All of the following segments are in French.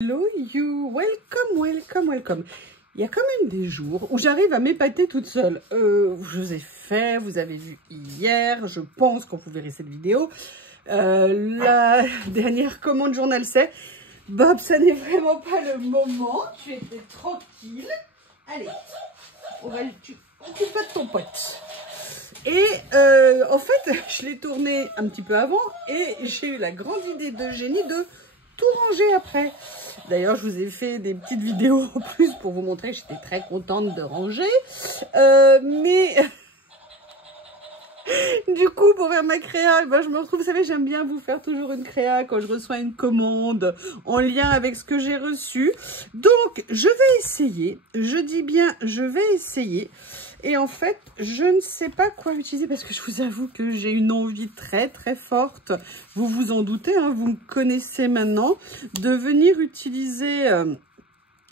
Hello you, welcome, welcome, welcome. Il y a quand même des jours où j'arrive à m'épater toute seule. Je vous ai fait, vous avez vu hier, je pense quand vous verrez cette vidéo. La dernière commande journal c'est Bob, ça n'est vraiment pas le moment, tu étais tranquille. Allez, occupe-toi de ton pote. Et en fait, je l'ai tourné un petit peu avant et j'ai eu la grande idée d'Eugénie de tout ranger après. D'ailleurs, je vous ai fait des petites vidéos en plus pour vous montrer. J'étais très contente de ranger. Mais du coup, pour faire ma créa, ben, je me retrouve, vous savez, j'aime bien vous faire toujours une créa quand je reçois une commande en lien avec ce que j'ai reçu. Donc, je vais essayer. Je dis bien, je vais essayer. Et en fait, je ne sais pas quoi utiliser parce que je vous avoue que j'ai une envie très très forte, vous vous en doutez, hein, vous me connaissez maintenant, de venir utiliser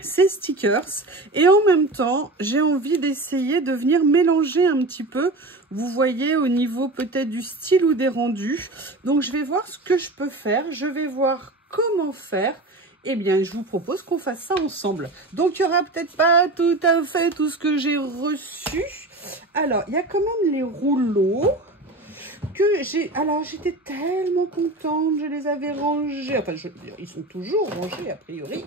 ces stickers. Et en même temps, j'ai envie d'essayer de venir mélanger un petit peu, vous voyez, au niveau peut-être du style ou des rendus. Donc, je vais voir ce que je peux faire, je vais voir comment faire. Eh bien, je vous propose qu'on fasse ça ensemble. Donc, il n'y aura peut-être pas tout à fait tout ce que j'ai reçu. Alors, il y a quand même les rouleaux que j'ai... Alors, j'étais tellement contente, je les avais rangés. Enfin, ils sont toujours rangés, a priori.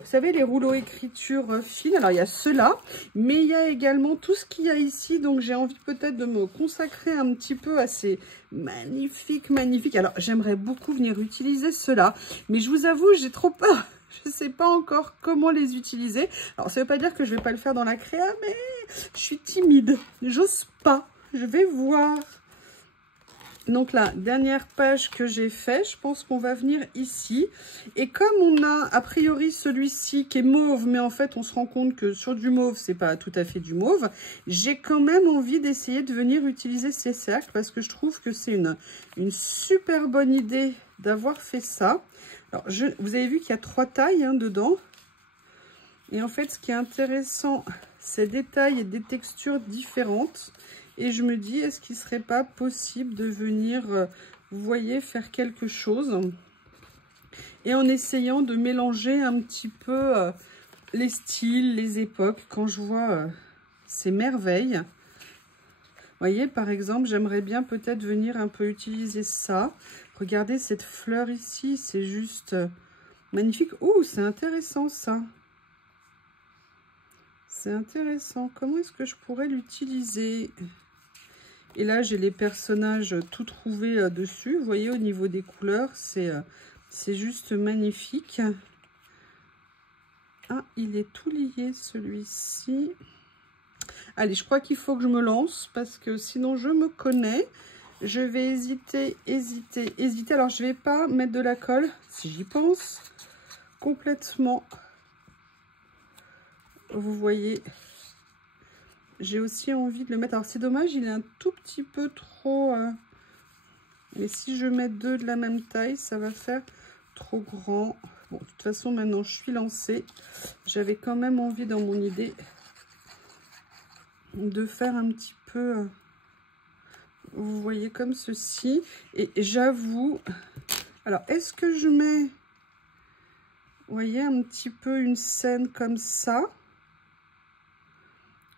Vous savez, les rouleaux écriture fine. Alors, il y a ceux-là, mais il y a également tout ce qu'il y a ici. Donc, j'ai envie peut-être de me consacrer un petit peu à ces magnifiques, magnifiques. Alors, j'aimerais beaucoup venir utiliser ceux-là. Mais je vous avoue, j'ai trop peur. Je ne sais pas encore comment les utiliser. Alors, ça ne veut pas dire que je ne vais pas le faire dans la créa, mais je suis timide. J'ose pas. Je vais voir. Donc la dernière page que j'ai fait, je pense qu'on va venir ici. Et comme on a a priori celui-ci qui est mauve, mais en fait on se rend compte que sur du mauve, c'est pas tout à fait du mauve, j'ai quand même envie d'essayer de venir utiliser ces cercles parce que je trouve que c'est une super bonne idée d'avoir fait ça. Alors vous avez vu qu'il y a 3 tailles dedans. Et en fait, ce qui est intéressant, c'est des tailles et des textures différentes. Et je me dis, est-ce qu'il ne serait pas possible de venir, vous voyez, faire quelque chose et en essayant de mélanger un petit peu les styles, les époques, quand je vois ces merveilles. Vous voyez, par exemple, j'aimerais bien peut-être venir un peu utiliser ça. Regardez cette fleur ici, c'est juste magnifique. Oh, c'est intéressant ça. C'est intéressant. Comment est-ce que je pourrais l'utiliser ? Et là, j'ai les personnages tout trouvés dessus. Vous voyez, au niveau des couleurs, c'est juste magnifique. Ah, il est tout lié, celui-ci. Allez, je crois qu'il faut que je me lance parce que sinon, je me connais. Je vais hésiter. Alors, je ne vais pas mettre de la colle, si j'y pense, complètement. Vous voyez... J'ai aussi envie de le mettre. Alors, c'est dommage, il est un tout petit peu trop... Mais si je mets 2 de la même taille, ça va faire trop grand. Bon, de toute façon, maintenant, je suis lancée. J'avais quand même envie, dans mon idée, de faire un petit peu... vous voyez, comme ceci. Et j'avoue... Alors, est-ce que je mets... Vous voyez, un petit peu une scène comme ça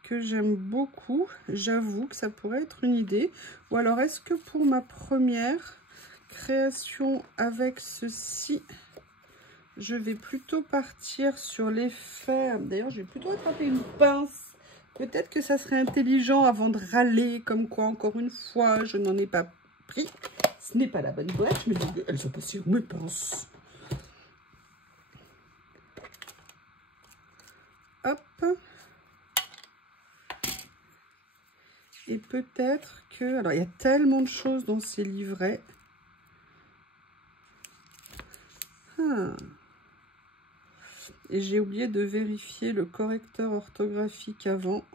que j'aime beaucoup, j'avoue que ça pourrait être une idée. Ou alors est-ce que pour ma première création avec ceci, je vais plutôt partir sur l'effet, d'ailleurs je vais plutôt attraper une pince, peut-être que ça serait intelligent avant de râler, comme quoi encore une fois je n'en ai pas pris, ce n'est pas la bonne boîte, je me dis qu'elles sont passées où mes pinces. Hop. Et peut-être que... Alors, il y a tellement de choses dans ces livrets. Et j'ai oublié de vérifier le correcteur orthographique avant.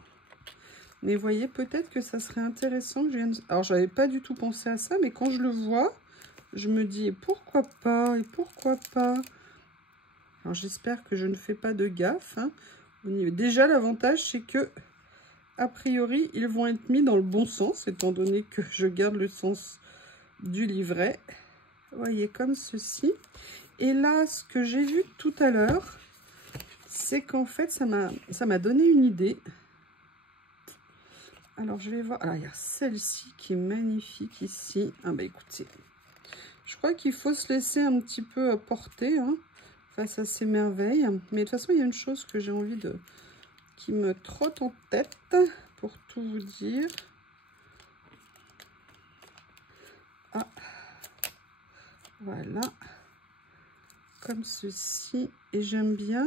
Mais vous voyez, peut-être que ça serait intéressant que je vienne... Alors, j'avais pas du tout pensé à ça, mais quand je le vois, je me dis, et pourquoi pas? Et pourquoi pas? Alors, j'espère que je ne fais pas de gaffe. Déjà, l'avantage, c'est que... A priori, ils vont être mis dans le bon sens, étant donné que je garde le sens du livret. Vous voyez, comme ceci. Et là, ce que j'ai vu tout à l'heure, c'est qu'en fait, ça m'a donné une idée. Alors, je vais voir. Alors, il y a celle-ci qui est magnifique ici. Ah bah écoutez, je crois qu'il faut se laisser un petit peu porter hein, face à ces merveilles. Mais de toute façon, il y a une chose que j'ai envie de... qui me trotte en tête, pour tout vous dire. Ah, voilà. Comme ceci. Et j'aime bien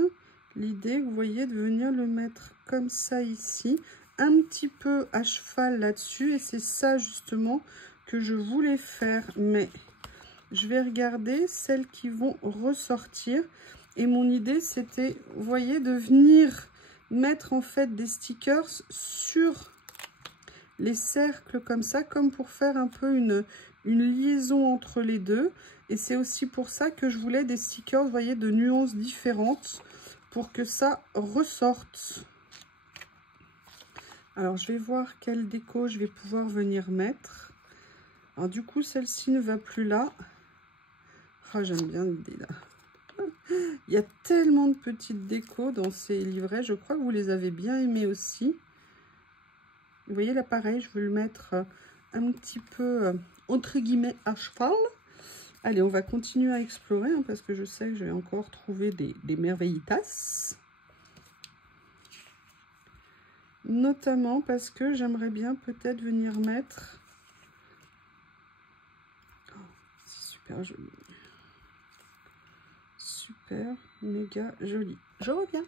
l'idée, vous voyez, de venir le mettre comme ça ici. Un petit peu à cheval là-dessus. Et c'est ça, justement, que je voulais faire. Mais... je vais regarder celles qui vont ressortir. Et mon idée, c'était, vous voyez, de venir mettre en fait des stickers sur les cercles comme ça, comme pour faire un peu une liaison entre les deux. Et c'est aussi pour ça que je voulais des stickers, vous voyez, de nuances différentes pour que ça ressorte. Alors, je vais voir quelle déco je vais pouvoir venir mettre. Alors, du coup, celle-ci ne va plus là. Ah, j'aime bien l'idée là. Il y a tellement de petites décos dans ces livrets. Je crois que vous les avez bien aimés aussi. Vous voyez là, pareil, je veux le mettre un petit peu entre guillemets à cheval. Allez, on va continuer à explorer hein, parce que je sais que je vais encore trouver des merveillitas. Notamment parce que j'aimerais bien peut-être venir mettre... oh, c'est super joli. Super, méga joli. Je reviens.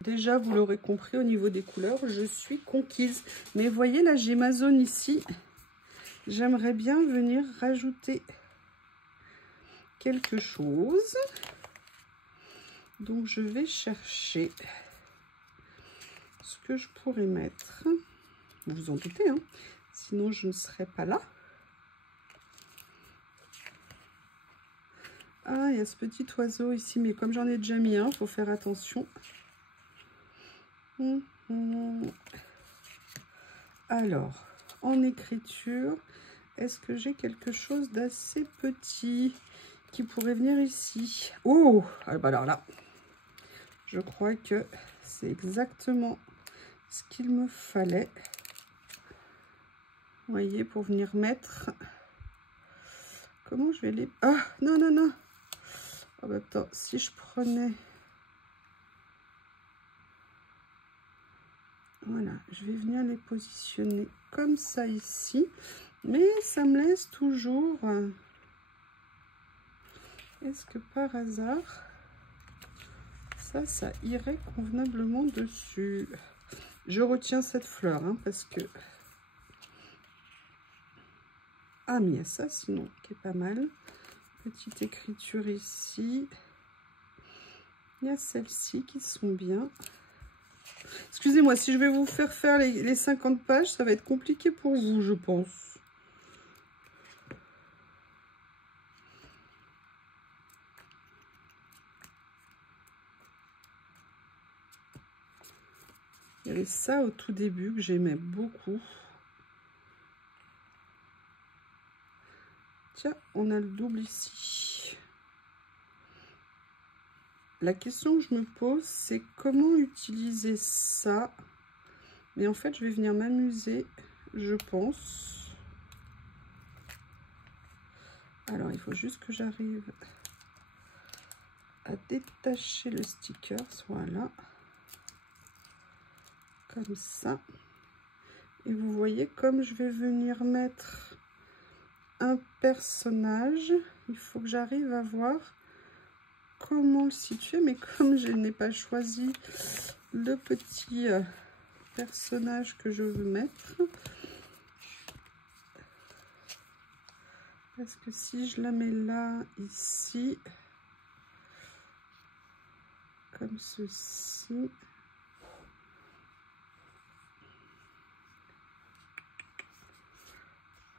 Déjà, vous l'aurez compris, au niveau des couleurs, je suis conquise. Mais voyez, là, j'ai ma zone ici. J'aimerais bien venir rajouter quelque chose. Donc, je vais chercher ce que je pourrais mettre. Vous vous en doutez, hein? Sinon, je ne serais pas là. Ah, il y a ce petit oiseau ici, mais comme j'en ai déjà mis un, il faut faire attention. Alors, en écriture, est-ce que j'ai quelque chose d'assez petit qui pourrait venir ici? Oh, ah bah alors là, je crois que c'est exactement ce qu'il me fallait. Vous voyez, pour venir mettre... comment je vais les... ah, non, non, non. Oh, bah, attends, si je prenais... voilà, je vais venir les positionner comme ça ici. Mais ça me laisse toujours... est-ce que par hasard, ça irait convenablement dessus? Je retiens cette fleur, hein, parce que... ah, mais il y a ça, sinon, qui est pas mal. Petite écriture ici. Il y a celles-ci qui sont bien. Excusez-moi, si je vais vous faire les 50 pages, ça va être compliqué pour vous, je pense. Il y avait ça au tout début que j'aimais beaucoup. Tiens, on a le double ici. La question que je me pose, c'est comment utiliser ça. Mais en fait, je vais venir m'amuser, je pense. Alors, il faut juste que j'arrive à détacher le sticker. Voilà. Comme ça. Et vous voyez, comme je vais venir mettre un personnage, il faut que j'arrive à voir comment le situer. Mais comme je n'ai pas choisi le petit personnage que je veux mettre, parce que si je la mets là, ici, comme ceci,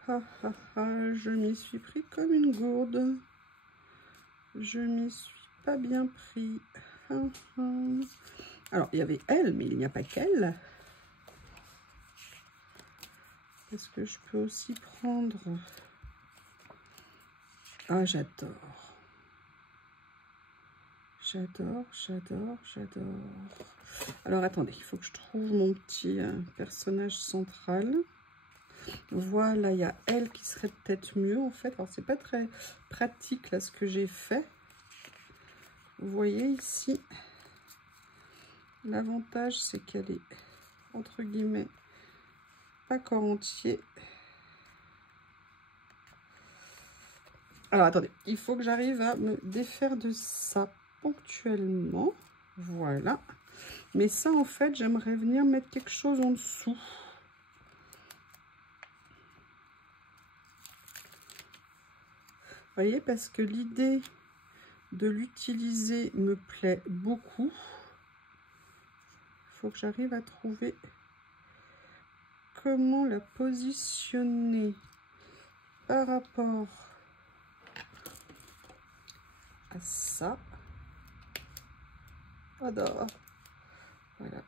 ah, ah, ah, je m'y suis pris comme une gourde. Je m'y suis pas bien pris. Ah, ah. Alors, il y avait elle, mais il n'y a pas qu'elle. Est-ce que je peux aussi prendre... ah, j'adore. J'adore, j'adore, j'adore. Alors, attendez, il faut que je trouve mon petit personnage central. Voilà, il y a elle qui serait peut-être mieux, en fait. Alors, c'est pas très pratique, là, ce que j'ai fait. Vous voyez ici, l'avantage, c'est qu'elle est, entre guillemets, pas corps entier. Alors, attendez, il faut que j'arrive à me défaire de ça ponctuellement. Voilà. Mais ça, en fait, j'aimerais venir mettre quelque chose en dessous. Vous voyez, parce que l'idée de l'utiliser me plaît beaucoup. Il faut que j'arrive à trouver comment la positionner par rapport à ça. J'adore. Voilà.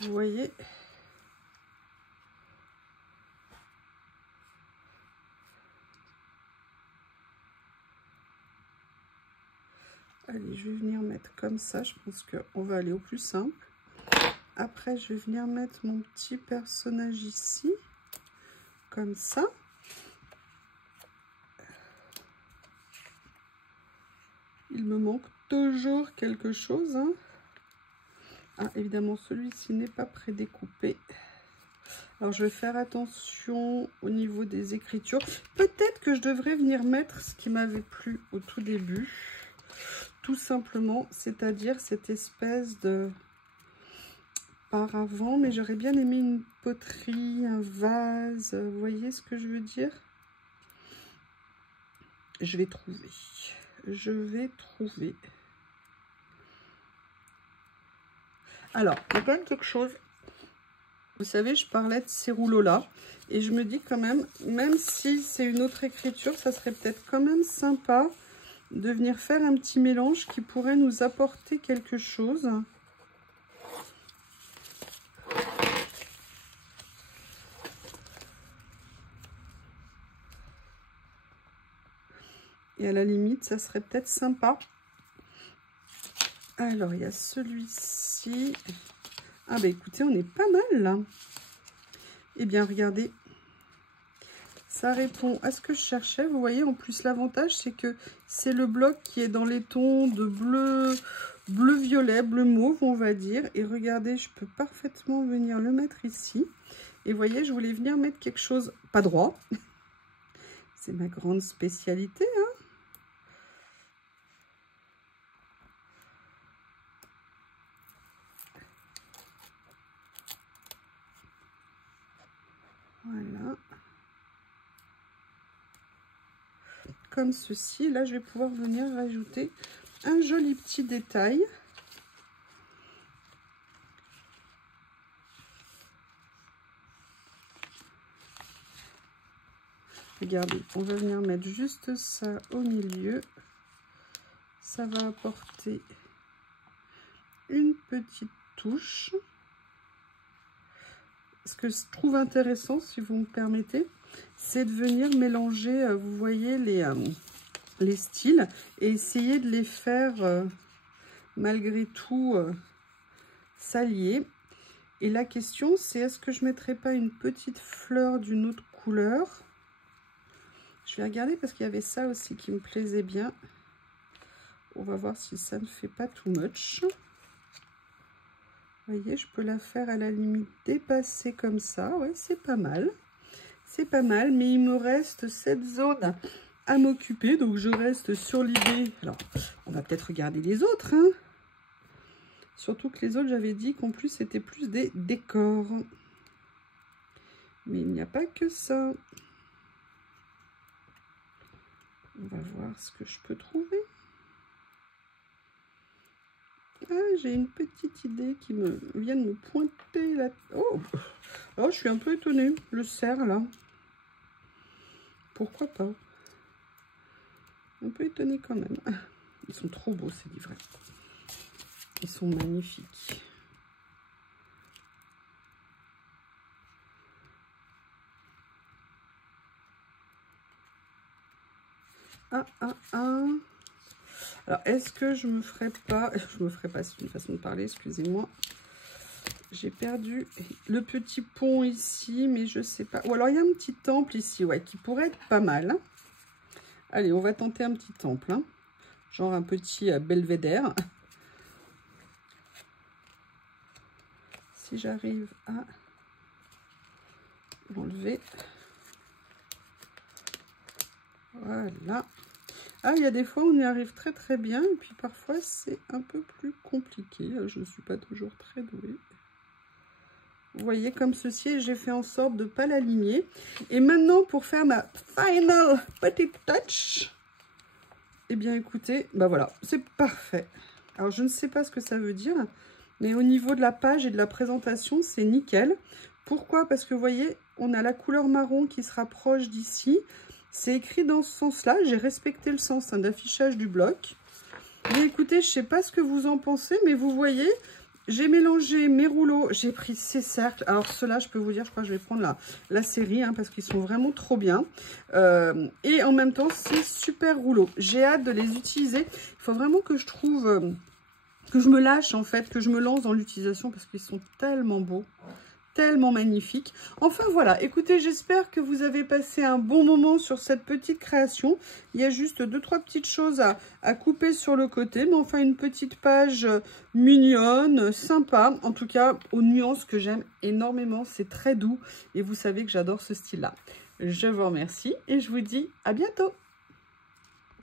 Vous voyez, allez, je vais venir mettre comme ça. Je pense qu'on va aller au plus simple. Après, je vais venir mettre mon petit personnage ici, comme ça. Il me manque toujours quelque chose, hein. Ah, évidemment, celui-ci n'est pas prédécoupé. Alors, je vais faire attention au niveau des écritures. Peut-être que je devrais venir mettre ce qui m'avait plu au tout début. Tout simplement, c'est-à-dire cette espèce de paravent. Mais j'aurais bien aimé une poterie, un vase. Vous voyez ce que je veux dire? Je vais trouver. Je vais trouver. Alors, il y a quand même quelque chose. Vous savez, je parlais de ces rouleaux-là. Et je me dis quand même, même si c'est une autre écriture, ça serait peut-être quand même sympa de venir faire un petit mélange qui pourrait nous apporter quelque chose. Et à la limite, ça serait peut-être sympa. Alors, il y a celui-ci. Ah bah écoutez, on est pas mal là. Eh bien, regardez. Ça répond à ce que je cherchais. Vous voyez, en plus, l'avantage, c'est que c'est le bloc qui est dans les tons de bleu, bleu-violet, bleu-mauve, on va dire. Et regardez, je peux parfaitement venir le mettre ici. Et vous voyez, je voulais venir mettre quelque chose pas droit. C'est ma grande spécialité, hein. Voilà. Comme ceci. Là, je vais pouvoir venir rajouter un joli petit détail. Regardez, on va venir mettre juste ça au milieu. Ça va apporter une petite touche. Ce que je trouve intéressant, si vous me permettez, c'est de venir mélanger, vous voyez, les styles et essayer de les faire, malgré tout, s'allier. Et la question, c'est est-ce que je ne mettrais pas une petite fleur d'une autre couleur? Je vais regarder parce qu'il y avait ça aussi qui me plaisait bien. On va voir si ça ne fait pas too much. Vous voyez, je peux la faire à la limite dépasser comme ça. Ouais, c'est pas mal. C'est pas mal, mais il me reste cette zone à m'occuper. Donc, je reste sur l'idée. Alors, on va peut-être regarder les autres, hein. Surtout que les autres, j'avais dit qu'en plus, c'était plus des décors. Mais il n'y a pas que ça. On va voir ce que je peux trouver. Ah, j'ai une petite idée qui me vient de me pointer là. Oh, je suis un peu étonnée. Le cerf, là. Pourquoi pas? Un peu étonnée quand même. Ils sont trop beaux, ces livrets. Ils sont magnifiques. Ah. Alors, est-ce que je me ferais pas... Je me ferais pas, c'est une façon de parler, excusez-moi. J'ai perdu le petit pont ici, mais je sais pas. Ou alors, il y a un petit temple ici, ouais, qui pourrait être pas mal. Allez, on va tenter un petit temple, hein. Genre un petit belvédère. Si j'arrive à l'enlever. Voilà. Ah, il y a des fois où on y arrive très très bien, et puis parfois c'est un peu plus compliqué. Je ne suis pas toujours très douée. Vous voyez, comme ceci, j'ai fait en sorte de ne pas l'aligner. Et maintenant, pour faire ma final petite touch, eh bien écoutez, bah voilà, c'est parfait. Alors je ne sais pas ce que ça veut dire, mais au niveau de la page et de la présentation, c'est nickel. Pourquoi? Parce que vous voyez, on a la couleur marron qui se rapproche d'ici. C'est écrit dans ce sens-là. J'ai respecté le sens d'affichage du bloc. Mais écoutez, je ne sais pas ce que vous en pensez, mais vous voyez, j'ai mélangé mes rouleaux. J'ai pris ces cercles. Alors ceux-là, je peux vous dire, je crois que je vais prendre la série, hein, parce qu'ils sont vraiment trop bien. Et en même temps, c'est super rouleaux. J'ai hâte de les utiliser. Il faut vraiment que je trouve... que je me lâche en fait, que je me lance dans l'utilisation parce qu'ils sont tellement beaux, tellement magnifiques. Enfin voilà, écoutez, j'espère que vous avez passé un bon moment sur cette petite création. Il y a juste 2-3 petites choses à couper sur le côté, mais enfin une petite page mignonne, sympa. En tout cas, aux nuances que j'aime énormément, c'est très doux et vous savez que j'adore ce style-là. Je vous remercie et je vous dis à bientôt.